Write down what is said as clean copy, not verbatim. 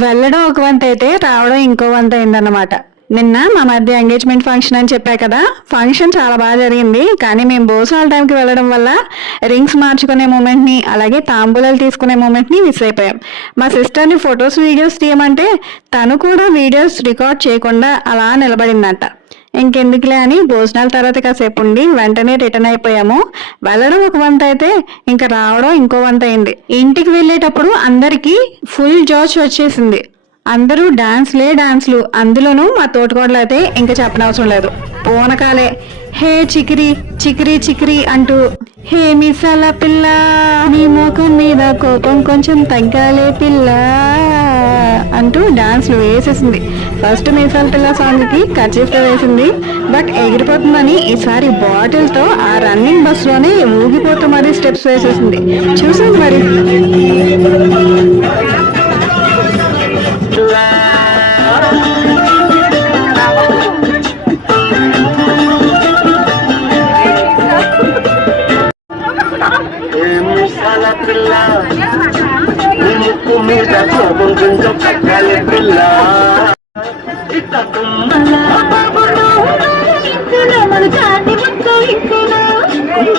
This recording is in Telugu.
వెళ్ళడం ఒక వంత అయితే రావడం ఇంకో వంత అయిందన్నమాట. నిన్న మా మధ్య ఎంగేజ్మెంట్ ఫంక్షన్ అని చెప్పా కదా, ఫంక్షన్ చాలా బాగా జరిగింది. కానీ మేము భోజనాల టైంకి వెళ్ళడం వల్ల రింగ్స్ మార్చుకునే మూమెంట్ని, అలాగే తాంబూలాలు తీసుకునే మూమెంట్ని మిస్ అయిపోయాం. మా సిస్టర్ని ఫొటోస్ వీడియోస్ తీయమంటే తను కూడా వీడియోస్ రికార్డ్ చేయకుండా అలా నిలబడిందంట. ఇంకెందుకులే అని భోజనాల తర్వాత కాసేపు ఉండి వెంటనే రిటర్న్ అయిపోయాము. వెళ్ళడం ఒక వంత అయితే ఇంకా రావడం ఇంకో వంత అయింది. ఇంటికి వెళ్ళేటప్పుడు అందరికీ ఫుల్ జోష్ వచ్చేసింది. అందరూ డాన్స్లు, అందులోనూ మా తోటకోడలు అయితే ఇంకా చెప్పనవసరం లేదు. పూనకాలే, హే చికిరి చికిరి చికిరి అంటూ, హే మిసాల పిల్ల నీ ముఖం మీద కోపం కొంచెం తగ్గాలే పిల్ల అంటూ డాన్స్లు వేసేసింది. ఫస్ట్ మీసాల పిల్ల సాంగ్ కి కర్చీఫ్ వేసింది, బట్ ఎగిరిపోతుందని ఈసారి బాటిల్ తో ఆ రన్నింగ్ బస్ లోనే ఊగిపోతూ మరీ స్టెప్స్ వేసేసింది. చూసాను మరి. పిల్ల